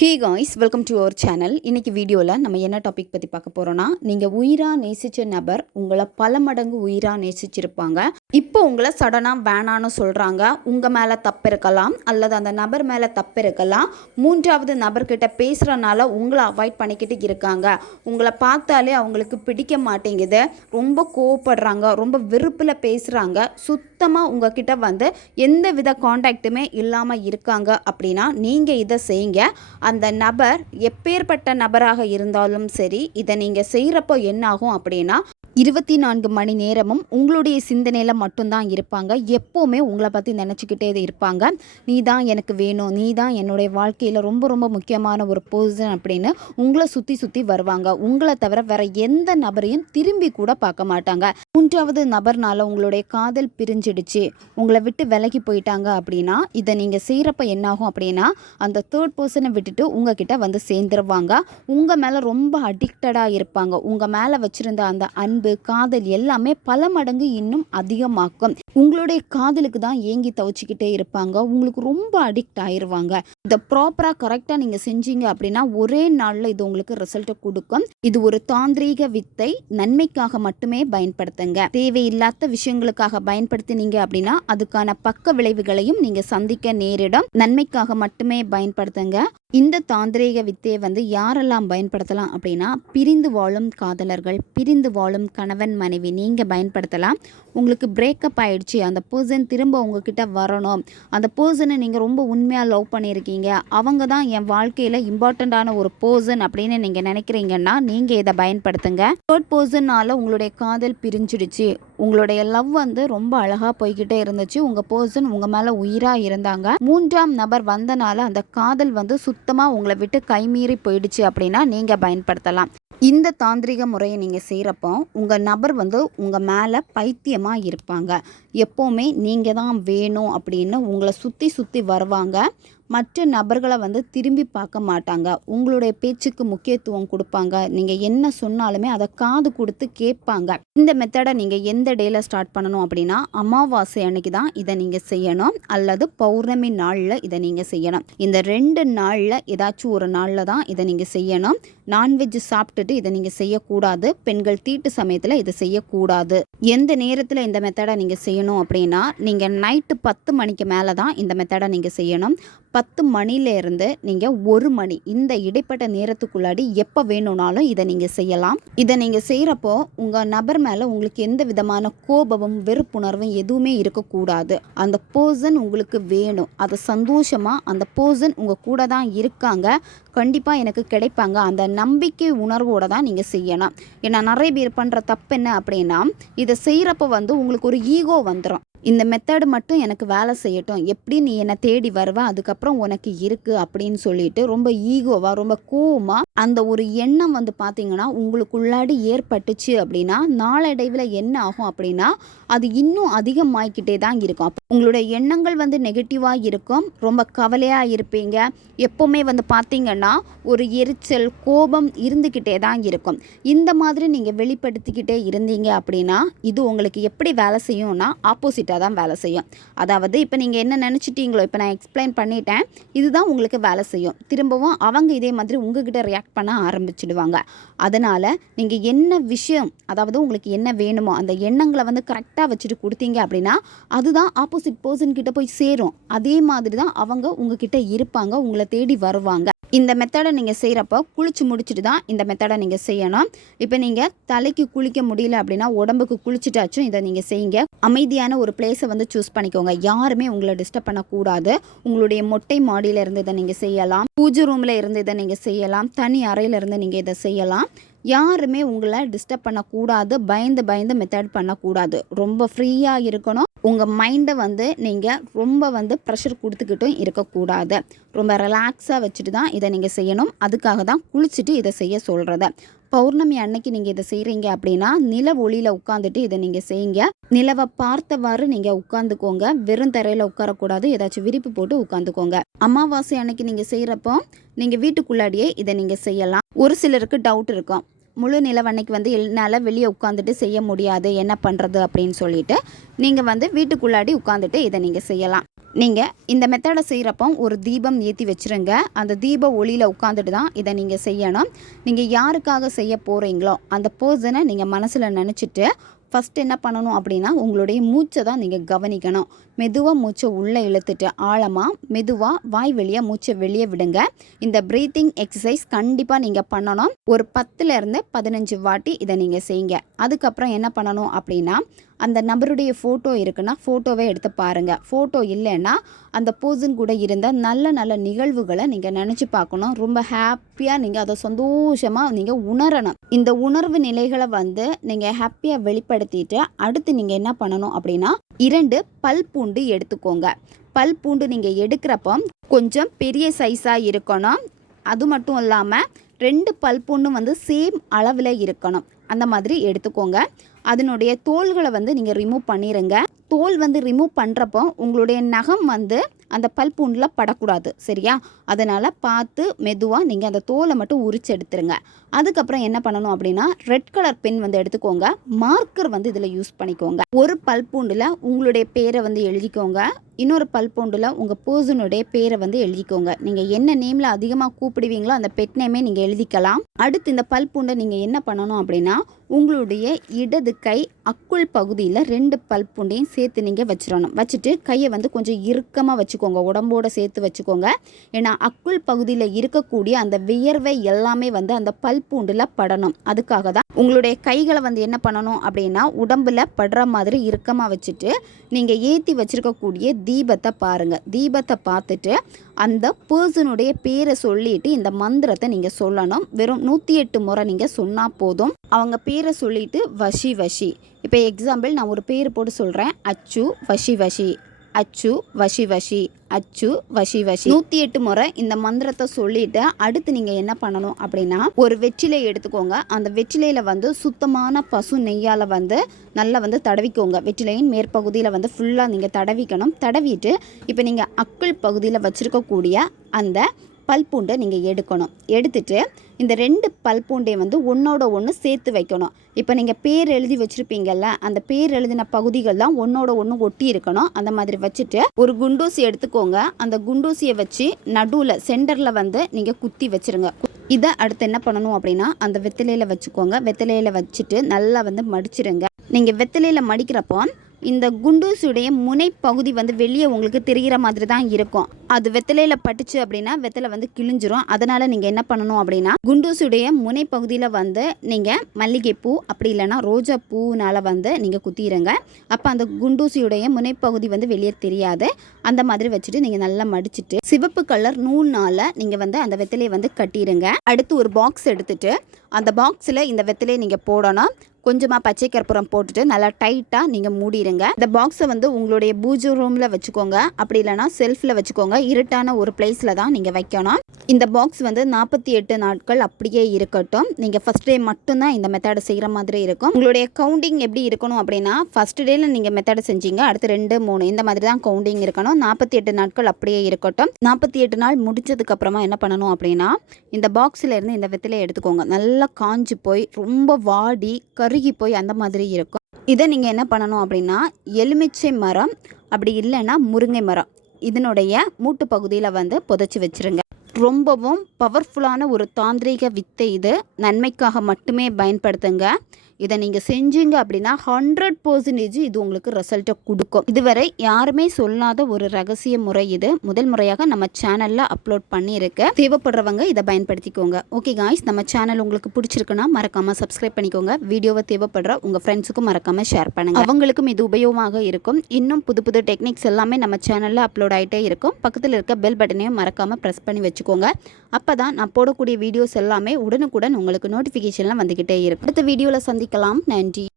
Hey guys welcome to our channel இன்றைக்கி வீடியோவில் நம்ம என்ன டாபிக் பற்றி பார்க்க போகிறோன்னா நீங்கள் உயிராக நேசித்த நபர் உங்களை பல மடங்கு உயிராக நேசிச்சிருப்பாங்க. இப்போ உங்களை சடனாக வேணான்னு சொல்கிறாங்க உங்கள் மேலே தப்பு இருக்கலாம் அல்லது அந்த நபர் மேலே தப்பு இருக்கலாம் மூன்றாவது நபர்கிட்ட பேசுகிறனால உங்களை அவாய்ட் பண்ணிக்கிட்டு இருக்காங்க. உங்களை பார்த்தாலே அவங்களுக்கு பிடிக்க மாட்டேங்குது. ரொம்ப கோவப்படுறாங்க ரொம்ப வெறுப்பில் பேசுகிறாங்க சுத்தமாக உங்ககிட்ட வந்து எந்த வித காண்டாக்ட்டுமே இல்லாமல் இருக்காங்க அப்படின்னா நீங்கள் இதை செய்யுங்க. அந்த நபர் எப்பேற்பட்ட நபராக இருந்தாலும் சரி இதை நீங்கள் செய்கிறப்போ என்னாகும் அப்படின்னா இருபத்தி நான்கு மணி நேரமும் உங்களுடைய சிந்தனையில் மட்டும்தான் இருப்பாங்க. எப்போவுமே உங்களை பற்றி நினச்சிக்கிட்டே இருப்பாங்க. நீ தான் எனக்கு வேணும். நீ தான் என்னுடைய வாழ்க்கையில் ரொம்ப ரொம்ப முக்கியமான ஒரு பொசிஷன் அப்படின்னு உங்களை சுற்றி சுற்றி வருவாங்க. உங்களை தவிர வேற எந்த நபரையும் திரும்பி கூட பார்க்க மாட்டாங்க. மூன்றாவது நபர்னால உங்களுடைய காதல் பிரிஞ்சிடுச்சு. உங்களை விட்டு விலகி போயிட்டாங்க அப்படின்னா இதை நீங்கள் செய்கிறப்ப என்னாகும் அப்படின்னா அந்த தேர்ட் பர்சனை விட்டுட்டு உங்ககிட்ட வந்து சேர்ந்துருவாங்க. உங்கள் மேலே ரொம்ப அடிக்டடாக இருப்பாங்க. உங்கள் மேலே வச்சுருந்த அந்த அன்பு காதல் எல்லாமே பல மடங்கு இன்னும் அதிகமாக்கும். உங்களுடைய காதலுக்கு தான் ஏங்கி தவிச்சுக்கிட்டே இருப்பாங்க. உங்களுக்கு ரொம்ப அடிக்ட் ஆயிருவாங்க. இதை ப்ராப்பராக கரெக்டாக நீங்கள் செஞ்சீங்க அப்படின்னா ஒரே நாளில் இது உங்களுக்கு ரிசல்ட்டை கொடுக்கும். இது ஒரு தாந்திரீக வித்தை. நன்மைக்காக மட்டுமே பயன்படுத்துங்க. தேவையில்லாத விஷயங்களுக்காக பயன்படுத்தினீங்க அப்படின்னா அதுக்கான பக்க விளைவுகளையும் நீங்கள் சந்திக்க நேரிடும். நன்மைக்காக மட்டுமே பயன்படுத்துங்க. இந்த தாந்திரீக வித்தையை வந்து யாரெல்லாம் பயன்படுத்தலாம் அப்படின்னா பிரிந்து வாழும் காதலர்கள் பிரிந்து வாழும் கணவன் மனைவி நீங்கள் பயன்படுத்தலாம். உங்களுக்கு பிரேக்கப் ஆகிடுச்சி அந்த பர்சன் திரும்ப உங்ககிட்ட வரணும். அந்த பர்சனை நீங்கள் ரொம்ப உண்மையாக லவ் பண்ணியிருக்கீங்க. அவங்க தான் என் வாழ்க்கையில் இம்பார்ட்டண்ட்டான ஒரு பர்சன் அப்படின்னு நீங்கள் நினைக்கிறீங்கன்னா நீங்கள் இதை பயன்படுத்துங்க. தேர்ட் பர்சனால் உங்களுடைய காதல் பிரிஞ்சிடுச்சு. உங்களுடைய லவ் வந்து ரொம்ப அழகாக போய்கிட்டே இருந்துச்சு. உங்கள் பர்சன் உங்கள் மேலே உயிராக இருந்தாங்க. மூன்றாம் நபர் வந்தனால அந்த காதல் வந்து சுத்தமாக உங்களை விட்டு கைமீறி போயிடுச்சு அப்படின்னா நீங்கள் பயன்படுத்தலாம். இந்த தாந்திரிக முறையை நீங்கள் செய்கிறப்போ உங்கள் நபர் வந்து உங்கள் மேலே பைத்தியமாக இருப்பாங்க. எப்போவுமே நீங்கள் தான் வேணும் அப்படின்னு உங்களை சுற்றி சுற்றி வருவாங்க. மற்ற நபர்களை வந்து திரும்பி பார்க்க மாட்டாங்க. உங்களுடைய பேச்சுக்கு முக்கியத்துவம் கொடுப்பாங்க. நீங்கள் என்ன சொன்னாலுமே அதை காது கொடுத்து கேட்பாங்க. இந்த மெத்தடை நீங்கள் எந்த டேயில் ஸ்டார்ட் பண்ணணும் அப்படின்னா அமாவாசை அன்னைக்கு தான் இதை நீங்கள் செய்யணும். அல்லது பௌர்ணமி நாளில் இதை நீங்கள் செய்யணும். இந்த ரெண்டு நாளில் ஏதாச்சும் ஒரு நாளில் தான் இதை நீங்கள் செய்யணும். நான்வெஜ் சாப்பிட்டுட்டு இதை நீங்கள் செய்யக்கூடாது. பெண்கள் தீட்டு சமயத்தில் இதை செய்யக்கூடாது. எந்த நேரத்தில் இந்த மெத்தடை நீங்கள் செய்யணும் அப்படின்னா நீங்கள் நைட்டு பத்து மணிக்கு மேலே தான் இந்த மெத்தடை நீங்கள் செய்யணும். பத்து மணிலேருந்து நீங்கள் ஒரு மணி இந்த இடைப்பட்ட நேரத்துக்குள்ளாடி எப்போ வேணும்னாலும் இதை நீங்கள் செய்யலாம். இதை நீங்கள் செய்கிறப்போ உங்கள் நபர் மேலே உங்களுக்கு எந்த விதமான கோபமும் வெறுப்புணர்வும் எதுவுமே இருக்கக்கூடாது. அந்த பர்சன் உங்களுக்கு வேணும். அது சந்தோஷமாக அந்த பர்சன் உங்கள் கூட தான் இருக்காங்க. கண்டிப்பாக எனக்கு கிடைப்பாங்க. அந்த நம்பிக்கை உணர்வோடு தான் நீங்கள் செய்யணும் ஏன்னா நிறைய பேர் பண்ணுற தப்பு என்ன அப்படின்னா இதை செய்கிறப்ப வந்து உங்களுக்கு ஒரு ஈகோ வந்துடும் இந்த மெத்தடு மட்டும் எனக்கு வேலை செய்யட்டும். எப்படி நீ என்னை தேடி வருவ அதுக்கப்புறம் உனக்கு இருக்கு அப்படின்னு சொல்லிட்டு ரொம்ப ஈகோவா ரொம்ப கோவமாக அந்த ஒரு எண்ணம் வந்து பார்த்தீங்கன்னா உங்களுக்குள்ளாடி ஏற்பட்டுச்சு அப்படின்னா நாளடைவில் என்ன ஆகும் அப்படின்னா அது இன்னும் அதிகமாகிக்கிட்டே தான் இருக்கும். உங்களுடைய எண்ணங்கள் வந்து நெகட்டிவாக இருக்கும். ரொம்ப கவலையாக இருப்பீங்க. எப்போவுமே வந்து பார்த்தீங்கன்னா ஒரு எரிச்சல் கோபம் இருந்துக்கிட்டே தான் இருக்கும். இந்த மாதிரி நீங்கள் வெளிப்படுத்திக்கிட்டே இருந்தீங்க அப்படின்னா இது உங்களுக்கு எப்படி வேலை செய்யும்னா ஆப்போசிட் ஆப்போசிட்டாக தான் வேலை செய்யும். அதாவது இப்போ நீங்கள் என்ன நினச்சிட்டீங்களோ இப்போ நான் எக்ஸ்பிளைன் பண்ணிட்டேன் இதுதான் உங்களுக்கு வேலை செய்யும். திரும்பவும் அவங்க இதே மாதிரி உங்ககிட்ட ரியாக்ட் பண்ண ஆரம்பிச்சிடுவாங்க. அதனால் நீங்கள் என்ன விஷயம் அதாவது உங்களுக்கு என்ன வேணுமோ அந்த எண்ணங்களை வந்து கரெக்டாக வச்சுட்டு கொடுத்தீங்க அப்படின்னா அதுதான் ஆப்போசிட் பர்சன் கிட்ட போய் சேரும். அதே மாதிரி தான் அவங்க உங்ககிட்ட இருப்பாங்க உங்களை தேடி வருவாங்க. இந்த மெத்தடை நீங்கள் செய்கிறப்போ குளிச்சு முடிச்சுட்டு தான் இந்த மெத்தடை நீங்கள் செய்யணும். இப்போ நீங்கள் தலைக்கு குளிக்க முடியல அப்படின்னா உடம்புக்கு குளிச்சுட்டாச்சும் இதை நீங்கள் செய்யுங்க. அமைதியான ஒரு பிளேஸை வந்து சூஸ் பண்ணிக்கோங்க. யாருமே உங்களை டிஸ்டர்ப் பண்ணக்கூடாது. உங்களுடைய மொட்டை மாடியில் இருந்து இதை நீங்கள் செய்யலாம். பூஜை ரூமில் இருந்து இதை நீங்கள் செய்யலாம். தனி அறையில் இருந்து நீங்கள் இதை செய்யலாம். யாருமே உங்களை டிஸ்டர்ப் பண்ணக்கூடாது பயந்து பயந்து மெத்தட் பண்ணக்கூடாது. ரொம்ப ஃப்ரீயாக இருக்கணும். உங்கள் மைண்டை வந்து நீங்கள் ரொம்ப வந்து ப்ரெஷர் கொடுத்துக்கிட்டும் இருக்கக்கூடாது. ரொம்ப ரிலாக்ஸாக வச்சுட்டு தான் இதை நீங்கள் செய்யணும். அதுக்காக தான் குளிச்சுட்டு இதை செய்ய சொல்கிறத பௌர்ணமி அன்னைக்கு நீங்கள் இதை செய்கிறீங்க அப்படின்னா நில ஒளியில் உட்காந்துட்டு இதை நீங்கள் செய்யுங்க. நிலவை பார்த்தவாறு நீங்கள் உட்காந்துக்கோங்க வெறும் தரையில் உட்காரக்கூடாது. ஏதாச்சும் விரிப்பு போட்டு உட்காந்துக்கோங்க அமாவாசை அன்னைக்கு நீங்கள் செய்கிறப்போ நீங்கள் வீட்டுக்குள்ளாடியே இதை நீங்கள் செய்யலாம். ஒரு சிலருக்கு டவுட் இருக்கும். முழு நிலவன்னைக்கு வந்து என்னால் வெளியே உட்காந்துட்டு செய்ய முடியாது. என்ன பண்ணுறது அப்படின்னு சொல்லிட்டு நீங்கள் வந்து வீட்டுக்குள்ளாடி உட்காந்துட்டு இதை நீங்கள் செய்யலாம். நீங்கள் இந்த மெத்தடை செய்கிறப்போ ஒரு தீபம் ஏற்றி வச்சுருங்க. அந்த தீப ஒளியில் உட்காந்துட்டு தான் இதை நீங்கள் செய்யணும். நீங்கள் யாருக்காக செய்ய போகிறீங்களோ அந்த பர்சனை நீங்கள் மனசில் நினச்சிட்டு ஃபஸ்ட் என்ன பண்ணணும் அப்படின்னா உங்களுடைய மூச்சை தான் நீங்கள் கவனிக்கணும். மெதுவாக மூச்சை உள்ளே இழுத்துட்டு ஆழமாக மெதுவாக வாய் வெளியே மூச்சை வெளியே விடுங்க. இந்த ப்ரீத்திங் எக்ஸசைஸ் கண்டிப்பாக நீங்கள் பண்ணணும். ஒரு பத்துலேருந்து பதினஞ்சு வாட்டி இதை நீங்கள் செய்யுங்க. அதுக்கப்புறம் என்ன பண்ணணும் அப்படின்னா அந்த நபருடைய ஃபோட்டோ இருக்குன்னா ஃபோட்டோவை எடுத்து பாருங்கள் ஃபோட்டோ இல்லைன்னா அந்த போஸின் கூட இருந்த நல்ல நல்ல நிகழ்வுகளை நீங்கள் நினச்சி பார்க்கணும். ரொம்ப ஹாப்பியாக நீங்கள் அதை சந்தோஷமாக நீங்கள் உணரணும். இந்த உணர்வு நிலைகளை வந்து நீங்கள் ஹாப்பியாக வெளிப்படுத்திட்டு அடுத்து நீங்கள் என்ன பண்ணணும் அப்படின்னா இரண்டு பல் பூண்டு எடுத்துக்கோங்க. பல் பூண்டு நீங்கள் எடுக்கிறப்போ கொஞ்சம் பெரிய சைஸாக இருக்கணும். அது மட்டும் இல்லாமல் ரெண்டு பல் பூண்டும் வந்து சேம் அளவில் இருக்கணும். அந்த மாதிரி எடுத்துக்கோங்க. அதனுடைய தோள்களை வந்து நீங்கள் ரிமூவ் பண்ணிடுங்க தோல் வந்து ரிமூவ் பண்ணுறப்போ உங்களுடைய நகம் வந்து அந்த பல்பூண்டில் படக்கூடாது சரியா? அதனால் பார்த்து மெதுவாக நீங்கள் அந்த தோலை மட்டும் உரிச்சு எடுத்துருங்க. அதுக்கப்புறம் என்ன பண்ணணும் அப்படின்னா ரெட் கலர் பென் வந்து எடுத்துக்கோங்க. மார்க்கர் வந்து இதில் யூஸ் பண்ணிக்கோங்க. ஒரு பல்பூண்டில் உங்களுடைய பேரை வந்து எழுதிக்கோங்க. இன்னொரு பல்பூண்டில் உங்கள் பர்சனுடைய பேரை வந்து எழுதிக்கோங்க. நீங்கள் என்ன நேமில் அதிகமாக கூப்பிடுவீங்களோ அந்த பெட் நேமே நீங்கள் எழுதிக்கலாம். அடுத்து இந்த பல்பூண்டை நீங்கள் என்ன பண்ணணும் அப்படின்னா உங்களுடைய இடது கை அக்குள் பகுதியில் ரெண்டு பல்பூண்டையும் சேர்த்து நீங்கள் வச்சிடணும். வச்சுட்டு கையை வந்து கொஞ்சம் இறுக்கமாக வச்சுக்கோங்க. உடம்போட சேர்த்து வச்சுக்கோங்க. ஏன்னா அக்குள் பகுதியில் இருக்கக்கூடிய அந்த வியர்வை எல்லாமே வந்து அந்த பல் பூண்டில் படணும். அதுக்காக தான் உங்களுடைய கைகளை வந்து என்ன பண்ணணும் அப்படின்னா உடம்பில் படுற மாதிரி இறுக்கமாக வச்சுட்டு நீங்கள் ஏற்றி வச்சிருக்கக்கூடிய தீபத்தை பாருங்கள் தீபத்தை பார்த்துட்டு அந்த பர்சனுடைய பேரை சொல்லிட்டு இந்த மந்திரத்தை நீங்கள் சொல்லணும். வெறும் நூற்றி எட்டு முறை நீங்கள் சொன்னால் போதும். அவங்க பேரை சொல்லிட்டு வஷி வஷி. இப்போ எக்ஸாம்பிள் நான் ஒரு பேர் போட்டு சொல்கிறேன் அச்சு வஷி வஷி. அச்சு வஷி வஷி. அச்சு வஷி வஷி. நூற்றி எட்டு முறை இந்த மந்திரத்தை சொல்லிட்டு அடுத்து நீங்கள் என்ன பண்ணணும் அப்படின்னா ஒரு வெற்றிலை எடுத்துக்கோங்க. அந்த வெற்றிலையில் வந்து சுத்தமான பசு நெய்யால் வந்து நல்லா வந்து தடவிக்கோங்க. வெற்றிலையின் மேற்பகுதியில் வந்து ஃபுல்லாக நீங்கள் தடவிக்கணும். தடவிட்டு இப்போ நீங்கள் அக்குள் பகுதியில் வச்சுருக்கக்கூடிய அந்த பல்பூண்டை நீங்கள் எடுக்கணும். எடுத்துட்டு இந்த ரெண்டு பல்பூண்டையை வந்து ஒன்றோட ஒன்று சேர்த்து வைக்கணும். இப்போ நீங்கள் பேர் எழுதி வச்சுருப்பீங்கல்ல அந்த பேர் எழுதின பகுதிகள்லாம் ஒன்றோட ஒன்று ஒட்டி இருக்கணும். அந்த மாதிரி வச்சுட்டு ஒரு குண்டூசி எடுத்துக்கோங்க. அந்த குண்டூசியை வச்சு நடுவில் சென்டரில் வந்து நீங்கள் குத்தி வச்சுருங்க. இதை அடுத்து என்ன பண்ணணும் அப்படின்னா அந்த வெத்திலையில் வச்சுக்கோங்க. வெத்திலையில் வச்சுட்டு நல்லா வந்து மடிச்சிருங்க. நீங்கள் வெத்திலையில் மடிக்கிறப்போ இந்த குண்டூசியுடைய முனைப்பகுதி வந்து வெளியே உங்களுக்கு தெரிகிற மாதிரி தான் இருக்கும். அது வெத்தலையில் பட்டுச்சு அப்படின்னா வெத்தலை வந்து கிழிஞ்சிரும். அதனால் நீங்கள் என்ன பண்ணணும் அப்படின்னா குண்டூசியுடைய முனைப்பகுதியில் வந்து நீங்கள் மல்லிகைப்பூ அப்படி இல்லைன்னா ரோஜா பூனால் வந்து நீங்கள் குத்திடுங்க அப்போ அந்த குண்டூசியுடைய முனைப்பகுதி வந்து வெளியே தெரியாது. அந்த மாதிரி வச்சுட்டு நீங்கள் நல்லா மடிச்சிட்டு சிவப்பு கலர் நூல்னால் நீங்கள் வந்து அந்த வெத்தலையை வந்து கட்டிடுங்க அடுத்து ஒரு பாக்ஸ் எடுத்துட்டு அந்த பாக்ஸில் இந்த வெத்தலையை நீங்கள் போடணும். கொஞ்சமாக பச்சை கற்பூரம் போட்டுட்டு நல்லா டைட்டாக நீங்கள் மூடிடுங்க இந்த பாக்ஸை வந்து உங்களுடைய பூஜை ரூமில் வச்சுக்கோங்க. அப்படி இல்லைனா செல்ஃபில் வச்சுக்கோங்க. இருட்டான ஒரு பிளேஸில் தான் நீங்கள் வைக்கணும். இந்த பாக்ஸ் வந்து நாற்பத்தி எட்டு நாட்கள் அப்படியே இருக்கட்டும். நீங்கள் ஃபஸ்ட் டே மட்டும்தான் இந்த மெத்தடை செய்கிற மாதிரி இருக்கும். உங்களுடைய கவுண்டிங் எப்படி இருக்கணும் அப்படின்னா ஃபஸ்ட் டேல நீங்கள் மெத்தடை செஞ்சீங்க. அடுத்து ரெண்டு மூணு இந்த மாதிரி தான் கவுண்டிங் இருக்கணும். நாற்பத்தி எட்டு நாட்கள் அப்படியே இருக்கட்டும். நாற்பத்தி எட்டு நாள் முடிச்சதுக்கப்புறமா என்ன பண்ணணும் அப்படின்னா இந்த பாக்ஸில் இருந்து இந்த வெத்திலையை எடுத்துக்கோங்க. நல்லா காஞ்சி போய் ரொம்ப வாடி கருகி போய் அந்த மாதிரி இருக்கும். இதை நீங்கள் என்ன பண்ணணும் அப்படின்னா எலுமிச்சை மரம் அப்படி இல்லைன்னா முருங்கை மரம் இதனுடைய மூட்டு பகுதியில் வந்து புதைச்சி வச்சிருங்க. ரொம்பவும் பவர்ஃபுல்லான ஒரு தாந்திரிக வித்தை இது. நன்மைக்காக மட்டுமே பயன்படுத்துங்க. இதை நீங்கள் செஞ்சீங்க அப்படின்னா ஹண்ட்ரட் பர்சன்டேஜ் இது உங்களுக்கு ரிசல்ட்டை கொடுக்கும். இதுவரை யாருமே சொல்லாத ஒரு ரகசிய முறை இது. முதல் முறையாக நம்ம சேனலில் அப்லோட் பண்ணியிருக்கேன் தேவைப்படுறவங்க இதை பயன்படுத்திக்கோங்க. ஓகே காய்ஸ் நம்ம சேனல் உங்களுக்கு பிடிச்சிருக்குன்னா மறக்காமல் சப்ஸ்கிரைப் பண்ணிக்கோங்க. வீடியோவை தேவைப்படுற உங்கள் ஃப்ரெண்ட்ஸுக்கும் மறக்காமல் ஷேர் பண்ணுங்கள் அவங்களுக்கும் இது உபயோகமாக இருக்கும். இன்னும் புது புது டெக்னிக்ஸ் எல்லாமே நம்ம சேனலில் அப்லோட் ஆகிட்டே இருக்கும். பக்கத்தில் இருக்க பெல் பட்டனையும் மறக்காமல் ப்ரெஸ் பண்ணி வச்சுக்கோங்க. அப்போ தான் நான் போடக்கூடிய வீடியோஸ் எல்லாமே உடனுக்குடன் உங்களுக்கு நோட்டிஃபிகேஷன்லாம் வந்துக்கிட்டே இருக்கும். அடுத்த வீடியோவில் ကလမ်နန်ဒီ